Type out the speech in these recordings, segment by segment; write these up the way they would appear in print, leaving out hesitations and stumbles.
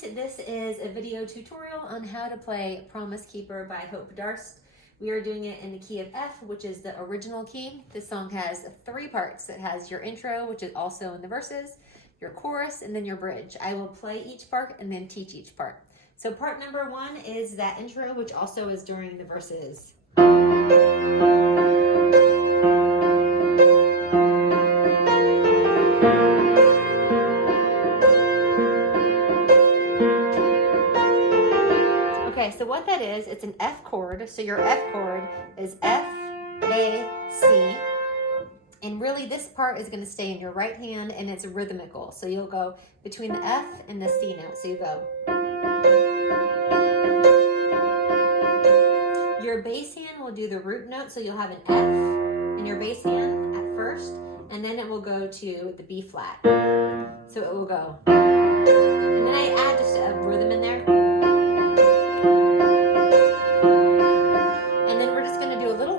This is a video tutorial on how to play Promise Keeper by Hope Darst. We are doing it in the key of F, which is the original key. This song has 3 parts. It has your intro, which is also in the verses, your chorus, and then your bridge. I will play each part and then teach each part. So part number 1 is that intro, which also is during the verses. Okay, so what that is, it's an F chord. So your F chord is F, A, C. And really this part is going to stay in your right hand and it's rhythmical. So you'll go between the F and the C note. So you go. Your bass hand will do the root note. So you'll have an F in your bass hand at first. And then it will go to the B flat. So it will go. And then I add just a rhythm in there.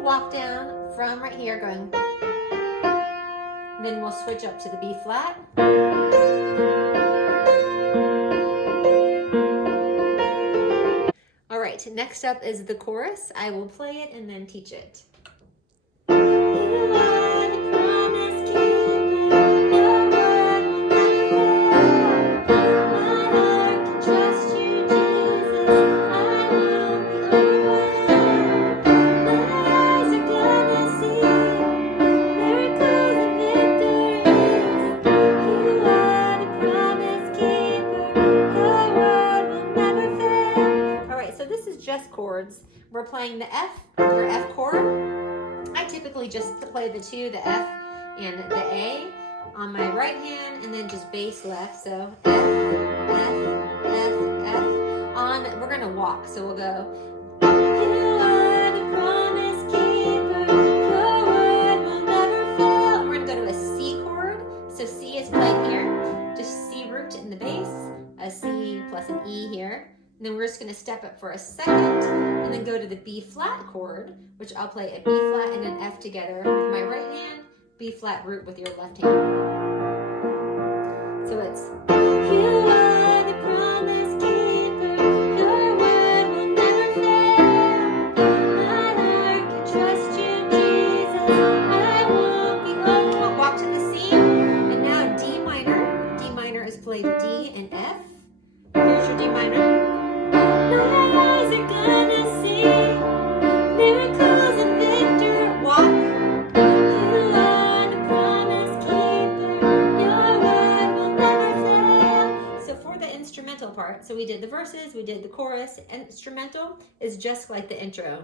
Walk down from right here going, then we'll switch up to the B flat. All right, next up is the chorus. I will play it and then teach it. Just chords. We're playing the F, your F chord. I typically just play the 2, the F and the A on my right hand and then just bass left. So F, F, F, F. We're going to walk. So we'll go. You are the promise keeper, your word will never fail. And we're going to go to a C chord. So C is played here. Just C root in the bass, a C plus an E here. And then we're just going to step it for a second and then go to the B flat chord, which I'll play a B flat and an F together with my right hand, B flat root with your left hand. So it's you are the promise keeper, your word will never fail. My heart can trust you, Jesus. I won't be overwhelmed. Walk to the C, and now D minor. D minor is played D and F. Here's your D minor. My eyes are gonna see miracles and victory. Walk. You are the promise keeper. Your word will never fail. So for the instrumental part, so we did the verses, we did the chorus. Instrumental is just like the intro.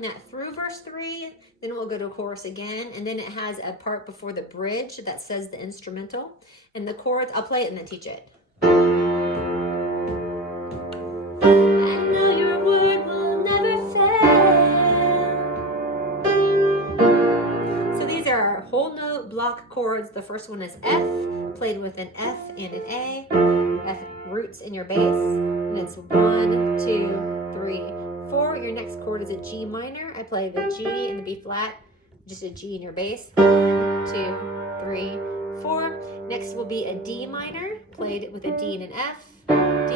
That through verse 3, then we'll go to a chorus again, and then it has a part before the bridge that says the instrumental, and the chords, I'll play it and then teach it. I know your word will never fail. So these are our whole note block chords. The first one is F, played with an F and an A, F roots in your bass, and it's 1, 2, 3, 4. Your next chord is a G minor. I play the G and the B flat, just a G in your bass. 1, 2, 3, 4. Next will be a D minor, played with a D and an F. D.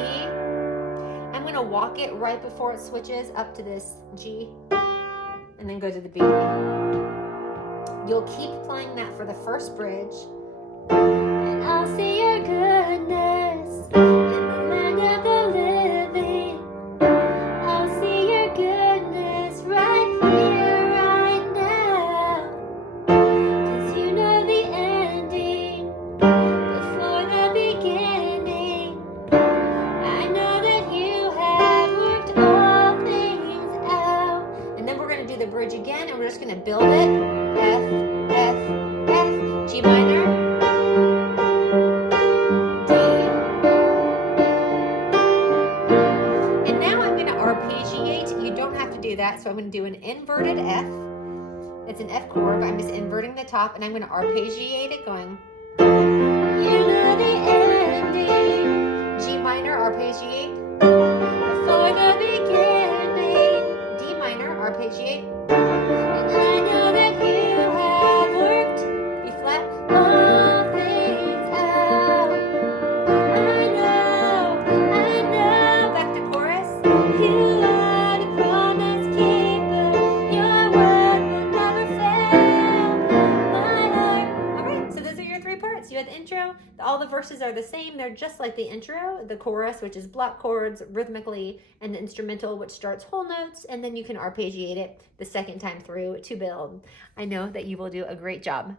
I'm going to walk it right before it switches up to this G, and then go to the B. You'll keep playing that for the first bridge. And I'll see your goodness in the land of the living. I'll see your goodness right here, right now. 'Cause you know the ending before the beginning. I know that you have worked all things out. And then we're going to do the bridge again, and we're just going to build it. F, F, F, G minor. Arpeggiate. You don't have to do that, so I'm going to do an inverted F. It's an F chord, but I'm just inverting the top, and I'm going to arpeggiate it going. You know the ending. G minor, arpeggiate. Before the beginning. all the verses are the same. They're just like the intro, the chorus, which is block chords rhythmically, and the instrumental, which starts whole notes, and then you can arpeggiate it the second time through to build. I know that you will do a great job.